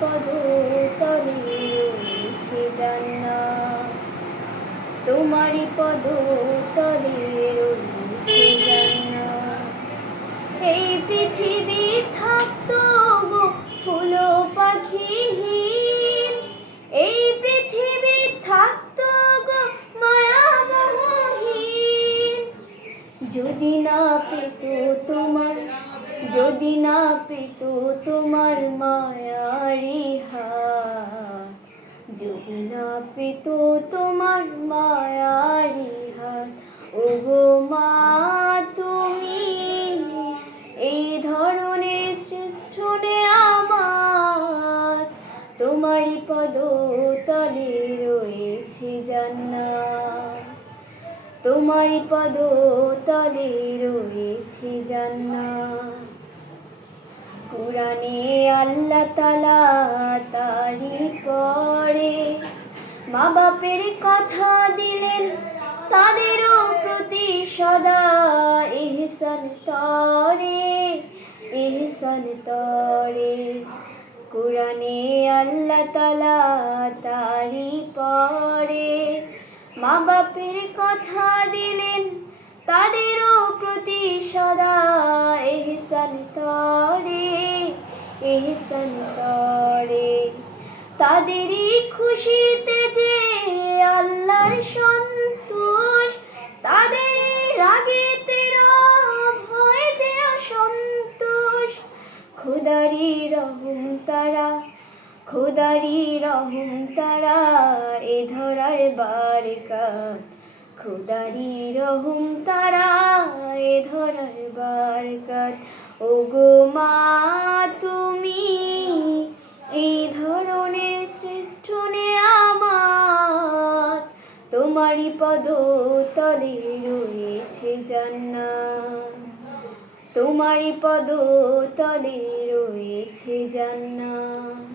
পদ তলে রয়েছে জান্নাত, তোমারই পদ তলে রয়েছে জান্নাত। এই পৃথিবী থাকতো গো ফুল পাখিহীন, এই পৃথিবী থাকতো গো মায়ামোহহীন, যদি না পেত তোমার, যদি না পেত তোমার মায়ারি হাত, যদি না পেত তোমার মায়ারি হাত। ওগো মা তুমি এই ধরনের শ্রেষ্ঠ নেয়ামত, তোমারই পদ তলে রয়েছে জান্নাত, তোমারই পদ তলে রয়েছে জান্নাত। কুরআনে আল্লাহ তাআলা তারই পরে মা বাপের কথা দিলেন, তাদেরও প্রতি সদা ইহসান তরে, ইহসান তরে। কুরআনে আল্লাহ তাআলা তারই পরে মা বাপের কথা দিলেন, তাদেরও প্রতি সদা ইহসান তরে, ইহসান তরে। তাদেরই খুশিতে যে আল্লাহর সন্তোষ, তাদেরই রাগেতে রব হয় যে অসন্তোষ। খোদারি রহম তারা, খোদারি রহম তারা এ ধরার বারকাত, খোদারি রহম তারা এ ধরার বারকাত। ওগো মা তুমি এই ধরনের শ্রেষ্ঠ নেয়ামত, তোমারই পদ তলে রয়েছে জান্নাত, তোমারই পদ তলে রয়েছে জান্নাত।